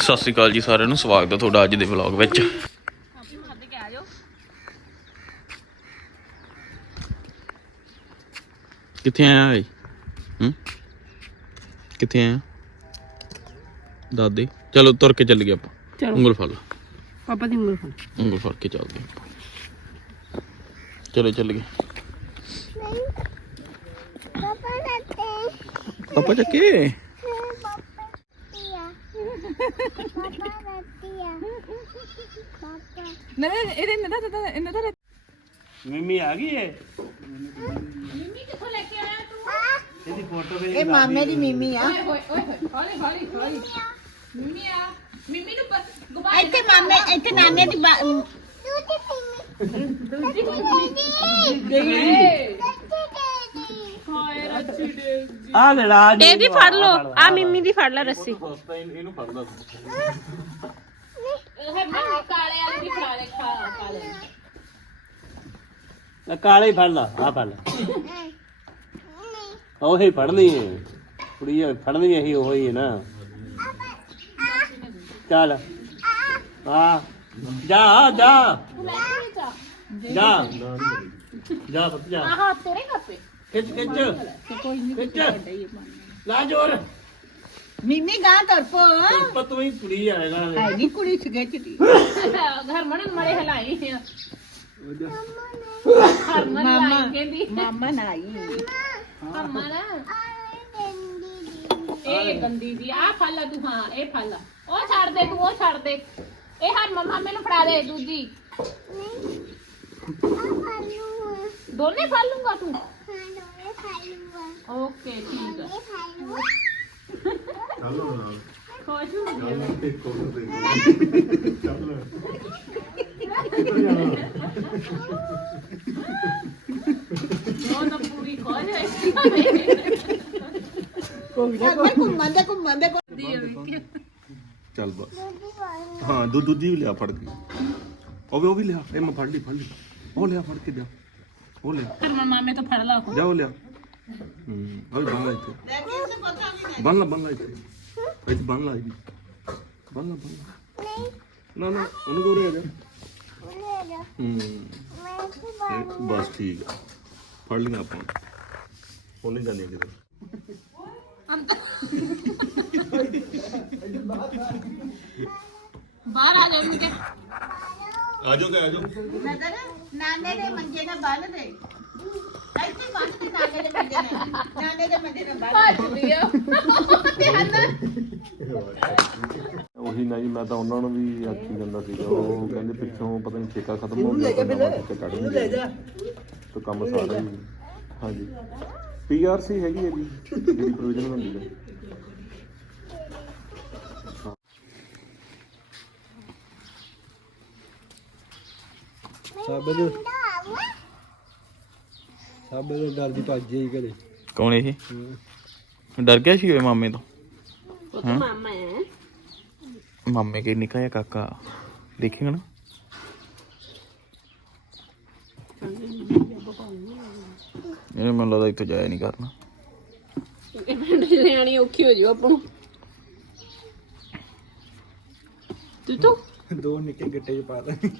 ਸਤਿ ਸ਼੍ਰੀ ਅਕਾਲ ਜੀ ਸਾਰਿਆਂ ਨੂੰ ਸਵਾਗਤ ਹੈ ਤੁਹਾਡਾ ਅੱਜ ਦੇ ਵਲੌਗ ਵਿੱਚ। ਕਿੱਥੇ ਆਇਆ ਏ ਹੂੰ? ਕਿੱਥੇ ਆਇਆ? ਦਾਦੇ ਚਲੋ ਤੁਰ ਕੇ ਚੱਲ ਗਏ ਆਪਾਂ ਉਂਗਲ ਫੜ ਲਾ। ਪਾਪਾ ਦੀ ਉਂਗਲ ਫੜ। ਉਂਗਲ ਫੜ ਕੇ ਚੱਲਦੇ ਆਪਾਂ। ਚਲੋ ਚੱਲ ਗਏ ਪਾਪਾ ਚੱਕੇ? ਪਾਪਾ ਨਹੀਂ ਇਹਦੇ ਨਦਾ ਨਦਾ ਇਹਨਾਂ ਦਾ ਮਿੰਮੀ ਆ ਗਈ ਏ ਇਹਦੀ ਫੋਟੋ ਵੀ ਇਹ ਮਾਮੇ ਦੀ ਮਿੰਮੀ ਓਏ ਹੋਏ ਓਏ ਹੋਏ ਹੌਲੀ ਹੌਲੀ ਹੌਲੀ। ਮਿੰਮੀ ਆ। ਮਿੰਮੀ ਨੂੰ ਪ- ਗੁਬਾਰੇ ਇੱਥੇ ਮਾਮੇ ਇੱਥੇ ਨਾਨੇ ਦੀ ਬਾ- ਦੂਜੀ ਮੰਮੀ। ਏ ਹਾਏ ਰੱਜੀ ਦੇ ਆ ਲੈ ਰਾਜ ਇਹਦੀ ਫੜ ਲਓ। ਆ ਮਿੰਮੀ ਦੀ ਫੜ ਲੈ ਰੱਸੀ। ਇਹਨੂੰ ਫੜਦਾ ਹਰਮਨ ਕਾਲੇ ਵਾਲੀ ਦੀ ਫੜਾ ਲੈ ਖਾ ਕਾਲੇ ਆ ਕਾਲੇ ਹੀ ਫੜ ਲਾ ਆ ਫੜ ਲਾ। ਉਹੀ ਫੜਨੀ ਏ। ਕੁੜੀ ਇਹ ਫੜਨੀ ਇਹੀ ਉਹ ਹੀ ਹੈ ਨਾ। ਚੱਲ। ਆ। ਜਾ ਜਾ। ਜਾ। ਜਾ। ਪੁੱਤ ਜਾ। ਆਹ ਤੇਰੇ ਕੱਪੇ ਖਿੱਚ ਖਿੱਚ। ਖਿੱਚ। ਲਾ ਜੋਰ। ਮਿੰਮੀ ਗਾਂ ਤੁਰ ਪੋ। ਪਰ ਤੂੰ ਹੀ ਕੁੜੀ ਆਏਗਾ ਹੈ ਨਹੀਂ ਕੁੜੀ ਸਗੇਚਦੀ ਹਰਮਨ ਨੂੰ ਮੜੇ ਹਲਾਈ ਹਰਮਨ ਲਾਈ ਕਹਿੰਦੀ। ਮਾਮਾ ਨਾ ਆਈ। ਹਰਮਨ ਗੰਦੀ ਇਹ ਗੰਦੀ ਦੀ ਆ ਫੜ ਲਾ ਤੂੰ ਹਾਂ ਇਹ ਫੜ ਲਾ ਉਹ ਛੱਡ ਦੇ ਤੂੰ ਉਹ ਛੱਡ ਦੇ। ਇਹ ਹਰਮਨ ਮਾਮੇ ਨੂੰ ਫੜਾ ਦੇ ਦੂਜੀ। ਨਹੀਂ ਆ ਖਾਲੂਗਾ ਦੋਨੇ ਫੜ ਲੂੰਗਾ ਤੂੰ ਹਾਂ ਦੋਏ ਖਾਲੂਗਾ ਓਕੇ ਠੀਕ ਆ ਇਹ ਖਾਲੂਗਾ ਖੁਸ਼ ਹੋ ਗਿਆ ਉਹ ਤਾਂ ਪੂਰੀ ਖੁਸ਼ ਹੈ ਮੈਂ ਘੁੰਮਣ ਦੇ ਘੁੰਮਣ ਦੇ ਚੱਲ ਬਸ ਦੂਜੀ ਪਾਣੀ ਹਾਂ ਦੁੱਧ ਦੁੱਧ ਵੀ ਲਿਆ ਫੜ ਕੇ ਉਹ ਵੀ ਉਹ ਵੀ ਲਿਆ ਇਹ ਮੈਂ ਫੜ ਲਈ ਫੜ ਲਈ ਉਹ ਲਿਆ ਫੜ ਕੇ ਜਾ। ਉਹ ਲਿਆ। ਹਰਮਨ ਮਾਮੇ ਤੋਂ ਫੜ ਲਾ ਜਾ ਉਹ ਲਿਆ। ਹੂੰ ਉਹ ਬੰਨ ਲਾ ਇੱਥੇ। ਬੰਨ ਲਾ ਬੰਨ ਲਾ ਇੱਥੇ। ਇੱਥੇ ਬੰਨ ਲਾ ਇਹਦੀ। ਬੰਨ ਲਾ ਬੰਨ ਲਾ। ਨਹੀਂ ਨਾ ਨਾ ਉਹਨੂੰ ਕੋਰੇ ਆ ਜਾ। ਉਹਨੇ ਜਾ ਹੂੰ ਮੈਂ ਬਸ ਠੀਕ ਆ। ਫੜ ਲਿਆ ਆਪਾਂ। ਉਹ ਨਹੀਂ ਜਾਣੀ ਕਿਤੇ। ਬਾਹਰ ਆ ਜਾ ਮੁੰਡੇ ਆ ਜਾਓ ਆ ਜਾਓ। ਨਜ਼ਰ ਨਾਨੇ ਦੇ ਮੰਜੇ ਨਾਲ ਬੰਨ ਦੇ। ਇੱਥੇ ਬੰਨ ਦੇ ਨਾਨੇ ਦੇ ਮੰਜੇ ਨਾਲ ਨਾਨੇ ਦੇ ਮੰਜੇ ਨਾਲ ਬੰਨ ਭੱਜਦੀ ਆ ਉਹੀ। ਨਹੀਂ ਮੈਂ ਤਾਂ ਉਹਨਾਂ ਨੂੰ ਵੀ ਆਖੀ ਜਾਂਦਾ ਸੀਗਾ। ਉਹ ਕਹਿੰਦੇ ਪਿੱਛੋਂ ਪਤਾ ਨਹੀਂ ਠੇਕਾ ਖਤਮ ਹੋ ਗਿਆ ਤਾਂ ਨਵਾਂ ਠੇਕਾ ਕੱਢ ਲੈ ਜਾ। ਤਾਂ ਕੰਮ ਸਾਰਾ ਹੀ। ਹਾਂਜੀ। ਪੀਆਰਸੀ ਹੈਗੀ ਹੈ ਜੀ। ਜਿਹੜੀ ਪ੍ਰੋਵੀਜ਼ਨ ਹੁੰਦੀ ਹੈ। ਸਾਬੇ ਦੇ ਸਾਬੇ ਦੇ ਡਰ ਦੀ ਭੱਜ ਜਾਈ ਕਰੇ ਕੌਣ ਇਹ? ਡਰ ਗਿਆ ਸੀ ਓਏ ਮਾਮੇ ਤੋਂ? ਹਾਂ? ਮਾਮਾ ਹੈ। ਮਾਮੇ ਕੇ ਨਿੱਕਾ ਜਿਹਾ ਕਾਕਾ। ਦੇਖੇਗਾ ਨਾ? ਇਹ ਮੈਨੂੰ ਲੱਗਦਾ ਇੱਥੋਂ ਜਾਇਆ ਨਹੀਂ ਕਰਨਾ। ਲੈਣੀ ਔਖੀ ਹੋ ਜਾਊ ਆਪਾਂ ਨੂੰ। ਤੂੰ ਤੂੰ ਦੋ ਨਿੱਕੇ ਗੱਟੇ ਚ ਪਾ ਦੇ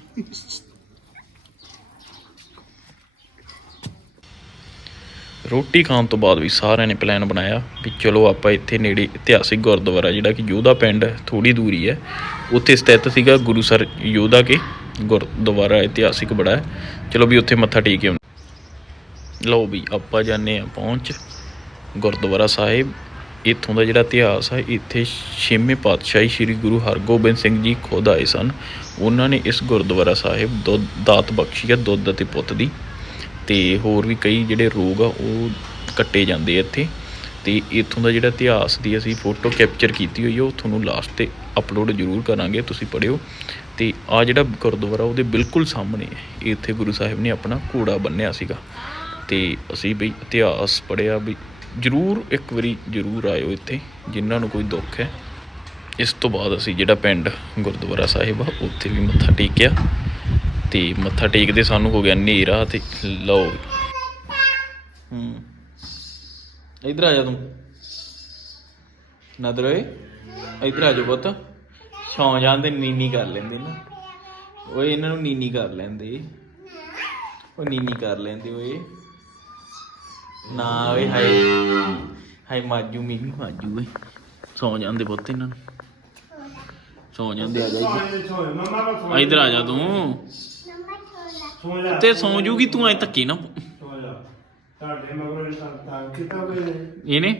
ਰੋਟੀ ਖਾਣ ਤੋਂ ਬਾਅਦ ਵੀ ਸਾਰਿਆਂ ਨੇ ਪਲਾਨ ਬਣਾਇਆ ਵੀ ਚਲੋ ਆਪਾਂ ਇੱਥੇ ਨੇੜੇ ਇਤਿਹਾਸਿਕ ਗੁਰਦੁਆਰਾ ਜਿਹੜਾ ਕਿ ਯੋਧਾ ਪਿੰਡ ਥੋੜੀ ਦੂਰੀ ਹੈ, ਉੱਥੇ ਸਥਿਤ ਸੀਗਾ ਗੁਰੂਸਰ ਯੋਧਾ ਕੇ ਗੁਰਦੁਆਰਾ ਇਤਿਹਾਸਿਕ ਬੜਾ ਹੈ। ਚਲੋ ਵੀ ਉੱਥੇ ਮੱਥਾ ਟੇਕ ਕੇ ਆਉਂਦੇ ਲਓ ਵੀ ਆਪਾਂ ਜਾਂਦੇ ਆ ਪਹੁੰਚ ਗੁਰਦੁਆਰਾ ਸਾਹਿਬ। ਇੱਥੋਂ ਦਾ ਜਿਹੜਾ ਇਤਿਹਾਸ ਹੈ, ਇੱਥੇ ਛੇਵੇਂ ਪਾਤਸ਼ਾਹੀ ਸ੍ਰੀ ਗੁਰੂ ਹਰਗੋਬਿੰਦ ਸਿੰਘ ਜੀ ਖੁਦ ਆਏ ਸਨ। ਉਹਨਾਂ ਨੇ ਇਸ ਗੁਰਦੁਆਰਾ ਸਾਹਿਬ ਦੁੱਧ ਦਾਤ ਬਖਸ਼ੀ ਹੈ, ਦੁੱਧ ਅਤੇ ਪੁੱਤ ਦੀ। ਅਤੇ ਹੋਰ ਵੀ ਕਈ ਜਿਹੜੇ ਰੋਗ ਆ, ਉਹ ਕੱਟੇ ਜਾਂਦੇ ਆ ਇੱਥੇ। ਅਤੇ ਇੱਥੋਂ ਦਾ ਜਿਹੜਾ ਇਤਿਹਾਸ ਦੀ ਅਸੀਂ ਫੋਟੋ ਕੈਪਚਰ ਕੀਤੀ ਹੋਈ ਆ, ਉਹ ਤੁਹਾਨੂੰ ਲਾਸਟ ਤੇ ਅਪਲੋਡ ਜ਼ਰੂਰ ਕਰਾਂਗੇ, ਤੁਸੀਂ ਪੜਿਓ ਅਤੇ ਆ ਜਿਹੜਾ ਗੁਰਦੁਆਰਾ, ਉਹਦੇ ਬਿਲਕੁਲ ਸਾਹਮਣੇ ਹੈ ਇੱਥੇ ਗੁਰੂ ਸਾਹਿਬ ਨੇ ਆਪਣਾ ਘੋੜਾ ਬੰਨਿਆ ਸੀਗਾ। ਅਤੇ ਅਸੀਂ ਬਈ ਇਤਿਹਾਸ ਪੜਿਆ ਵੀ ਜ਼ਰੂਰ ਇੱਕ ਵਾਰੀ ਜ਼ਰੂਰ ਆਇਓ ਇੱਥੇ, ਜਿਨ੍ਹਾਂ ਨੂੰ ਕੋਈ ਦੁੱਖ ਹੈ। ਇਸ ਤੋਂ ਬਾਅਦ ਅਸੀਂ ਜਿਹੜਾ ਪਿੰਡ ਗੁਰਦੁਆਰਾ ਸਾਹਿਬ ਆ, ਉੱਥੇ ਵੀ ਮੱਥਾ ਟੇਕਿਆ। ਤੇ ਮੱਥਾ ਟੇਕਦੇ ਸਾਨੂੰ ਹੋ ਗਿਆ ਹਨੇਰਾ ਤੇ ਲਓ ਹੂੰ। ਇਧਰ ਆ ਜਾ ਤੂੰ। ਨਦਰ ਓਏ ਇਧਰ ਆ ਜਾ ਪੁੱਤ। ਸੌ ਜਾਂਦੇ ਨੀਨੀ ਕਰ ਲੈਂਦੇ ਨਾ। ਓਏ ਇਹਨਾਂ ਨੂੰ ਨੀਨੀ ਕਰ ਲੈਂਦੇ। ਉਹ ਨੀਨੀ ਕਰ ਲੈਂਦੇ ਓਏ। ਨਾ ਓਏ ਹਾਏ। ਹਾਏ ਮਾਜੂ ਮੀਮੀ ਮਾਜੂ ਓਏ। ਸੌ ਜਾਂਦੇ ਪੁੱਤ ਇਹਨਾਂ ਨੂੰ। ਸੌ ਜਾਂਦੇ ਆ ਜਾ ਇੱਧਰ ਆ ਜਾ ਤੂੰ। 16 ਤੇ ਸੌ ਜੂਗੀ ਤੂੰ ਐ ਧੱਕੇ ਨਾ ਤੁਹਾਡੇ ਮਗਰੋਂ ਤਾਂ ਕੀਤਾ ਕੋਈ ਇਹਨੇ?